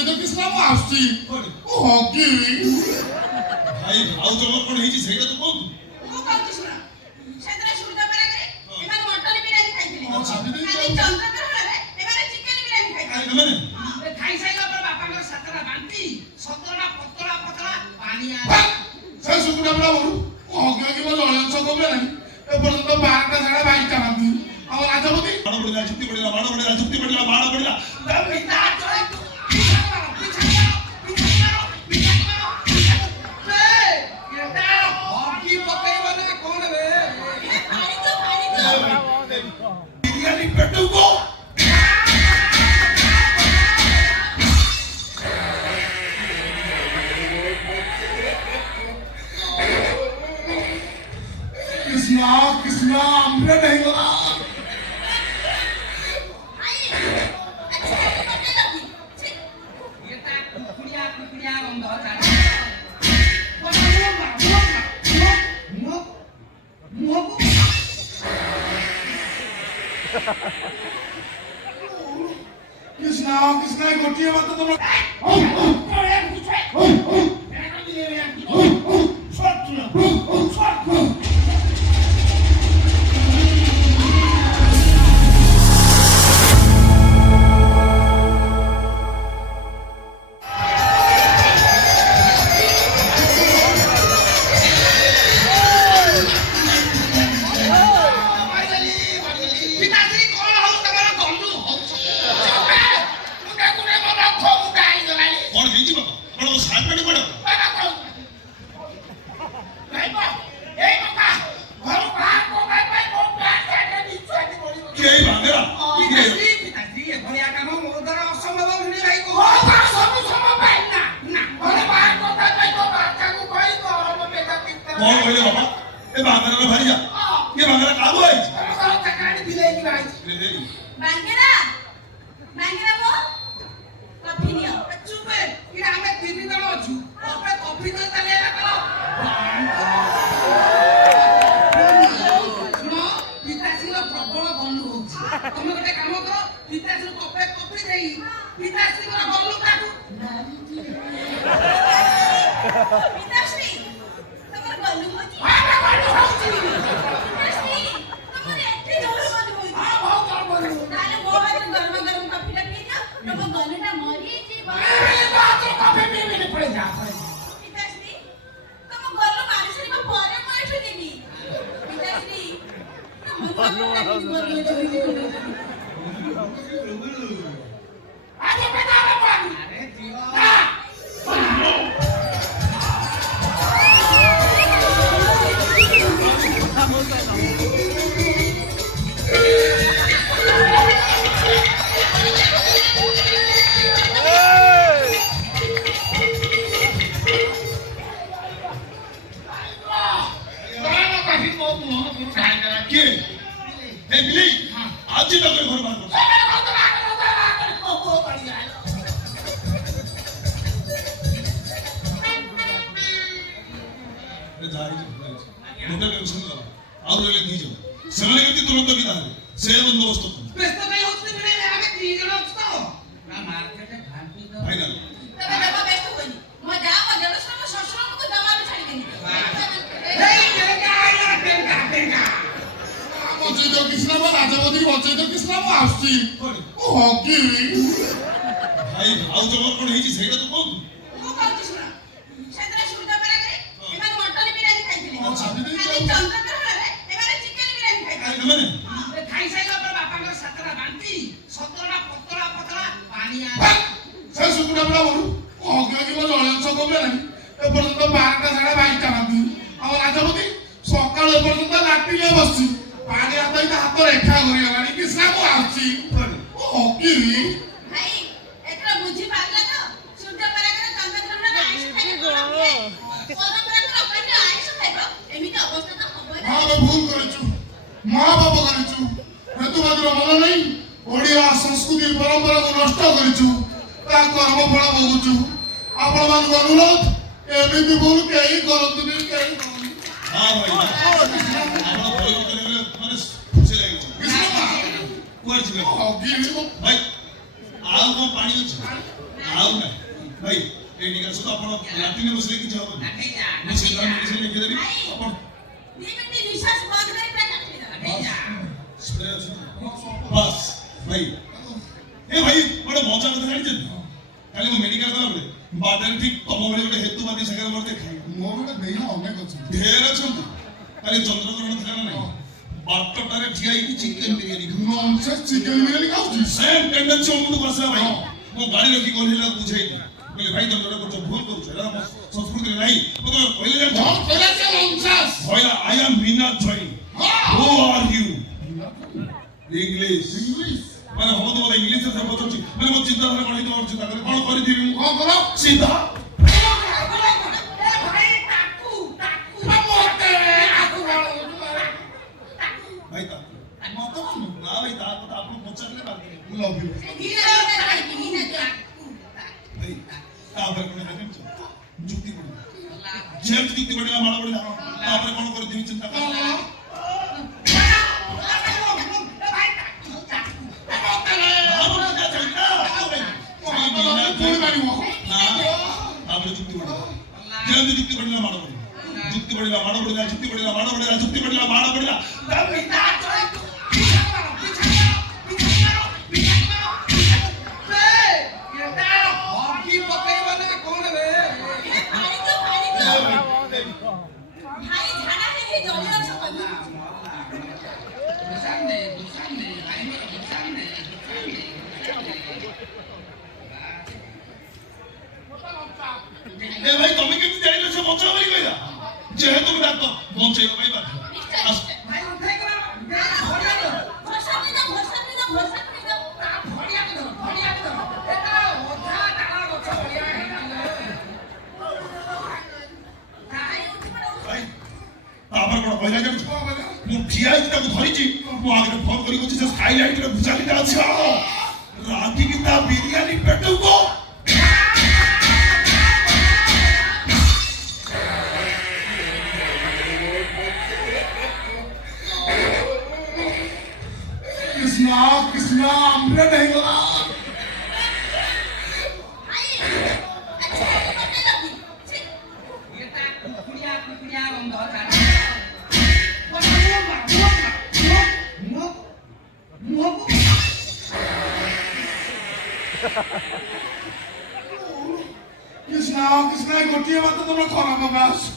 ବଚେଇଦ କିସ୍ନା ମୁଁ ଆସୁଛି ଓ ହକି ଭାଇ ଆଉ ତମର କଣ ହେଇଛି ସେଇଟା ତ କହୁ ମୁଁ କହୁଛି ଶୁଣ ସେଦିନ ସୂର୍ଯ୍ୟ ପରାଗରେ ଏମାନେ ମଟନ ବିରିୟାନୀ ଖାଇଥିଲେ କାଲି ଚନ୍ଦ୍ରଗ୍ରହଣରେ ଏମାନେ ଚିକେନ ବିରିୟାନୀ ଖାଇଥିଲେ ଖାଇସାରିଲା ପରେ ବାପାଙ୍କର 7ଟା ବାନ୍ତି 17ଟା ପତଳା ପତଳା ପାଣିଆ ସେ ସୁକୁଟା ବଡ ବଡୁ ହକି ହକି ମୋ ଜଳଂଶ କମେ ନାହିଁ ଏପର୍ଯ୍ୟନ୍ତ 12ଟା ସାଢେ 22ଟା ବାନ୍ତି ଆଉ ରାଜପତି ମାଡ଼ ପଡ଼ିଲା ଯୁକ୍ତି ପଡ଼ିଲା ମାଡ଼ ପଡ଼ିଲା ଯୁକ୍ତି ପଡ଼ିଲା ମାଡ଼ ପଡ଼ିଲା ବିରିୟାନୀ ପେଟୁକୁ कृष्णा हमने नहीं बोला कृष्णा गोटी बात तुम ଆଉ କଣ ପାଣି ଅଛି ଆଉ ନାହିଁ ଭାଇ ଏଇଠି ଆସ ତ ଆପଣ ଲାଟିନରେ ବସିଲେ କିଛି ହବନି ମୁଁ ସିଧା ମେଡିସିନ ଲେଖିଦେବି ଆପଣ ବାସ୍ ଭାଇ ଏ ଭାଇ ଗୋଟେ ମଜା କଥା ଜାଣିଛନ୍ତି କାଲି ମୁଁ ମେଡିକାଲ ଗଲାବେଳେ ବାଟରେ ଠିକ ତମ ଭଳି ଗୋଟେ ହେତୁବାଦୀ ସାଙ୍ଗରେ ମୋର ଦେଖା ମୋର ଗୋଟେ ଦେଇ ଅନେକ ଅଛନ୍ତି ଢେର ଅଛନ୍ତି କାଲି ଚନ୍ଦ୍ରଗ୍ରହଣ ଥିଲା ନା ନାହିଁ ବାଟଟାରେ ଠିଆ ହେଇକି ଚିକେନ ବିରିୟାନୀ ନନସେନ୍ସ ଚିକେନ ବିରିୟାନୀ ଖାଉଛି ସେମ୍ ଟେଣ୍ଡେନ୍ସି ମୁଣ୍ଡକୁ ଆସିଲା ଭାଇ ମୁଁ ଗାଡି ରଖି ଗଲି ହେଲା ବୁଝେଇଲି କହିଲେ ଭାଇ ତମେ ଗୋଟେ ଭୁଲ କରୁଛ ଏଇଟା ଆମ ସଂସ୍କୃତିରେ ନାହିଁ ମୁଁ ତମେ କହିଲେ ଜାଣିଛ କହିଲା I am Meena Jain who are you English ମାନେ ହବ ତ ମୋତେ ଇଂଲିଶରେ ସେ ପଚାରୁଛି ମାନେ ମୋ ଚିନ୍ତାଧାରା କଣ ହେଇଥିବ ଚିନ୍ତା କରେ କଣ କରିଥିବି ମୁଁ କଣ କର ସିଧା ଭାଇ ତା ମତ ନା ଭାଇ ତା କଥା ଆପଣ ପଚାରିଲେ ବାକି ଲଭ୍ ୟୁ ଭାଇ ତାପରେ କଣ ହେଲା ଜାଣିଛ ଯୁକ୍ତି ପଡିଲା ଯେହେତୁ ଯୁକ୍ତି ପଡିଲା ମାଳ ପଡିଲା ତାପରେ କଣ କରିଥିବି ଚିନ୍ତା କର যুক্তি পড়িলা মাড় পড়িলা যুক্তি পড়িলা মাড় পড়িলা যুক্তি পড়িলা মাড় পড়িলা যুক্তি পড়িলা মাড় পড়িলা ए भाई তুমি কি জানিলে সে বঞ্চাও বলি কইলা যেহেতু তুমি ডাক্তার বঞ্চাইব পাই বাধ্য ভাই উঠাই গলা ভরসা নিদা ভড়িয়া এটা ওঠা টাকা গছ ভড়িয়া ভাই ভাই তারপর কোন কইলা জানিছ ମୁଁ ଠିଆ ହେଇକି ତାକୁ ଧରିଛି ମୁଁ ଆଗରେ ଫୋନ କରି କହୁଛି ସେ ସ୍କାଇଲାଇଟରେ ଭୁଜାଲିଟା ଅଛି ରାଗିକି ତା ବିରିୟାନୀ ପେଟକୁ कृष्णा हमरे नहीं बोला कुड़िया बंद कर कृष्णा गोटे बात तुम खराब बास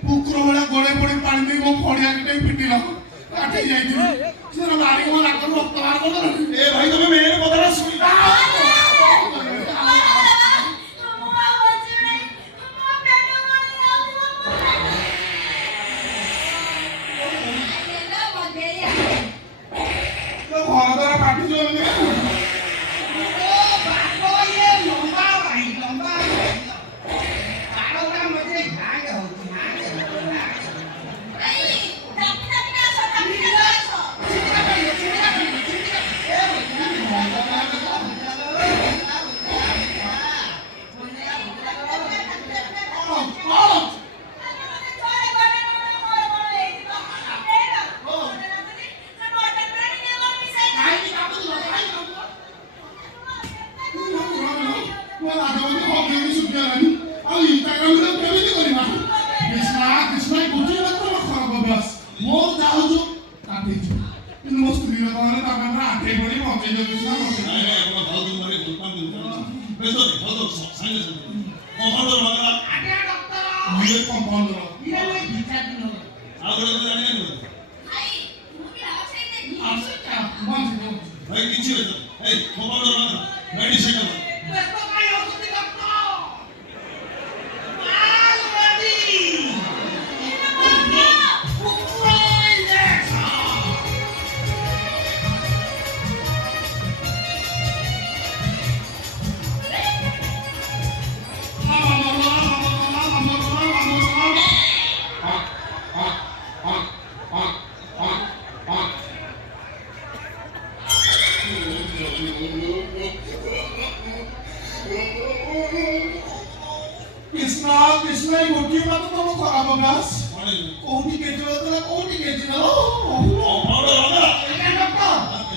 कुकुर भाया गोड़े पड़ी पानी दे मो फड़िया के पिटिला काटी जाइए से मारी मो नाक रक्त बाहर कर ए भाई तुम्हें मेरे बदला सुनना तो घर द्वारा पाटी जो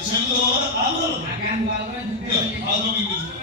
ସେଠୁ ତ କାମ କର ଆଜ୍ଞା ନୂଆ ଘରେ ଯୁକ୍ତି ଆଉ ତ ବିନ୍ଦୁ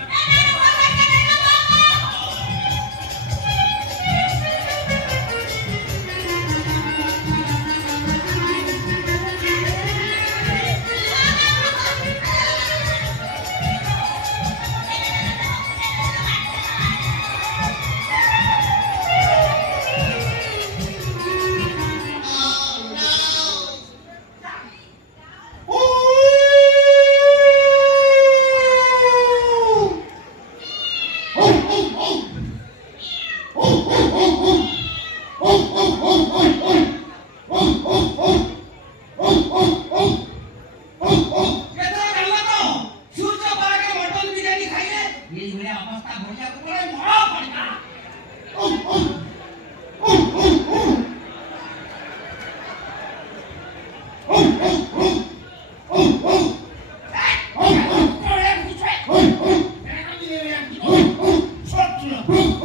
Oh,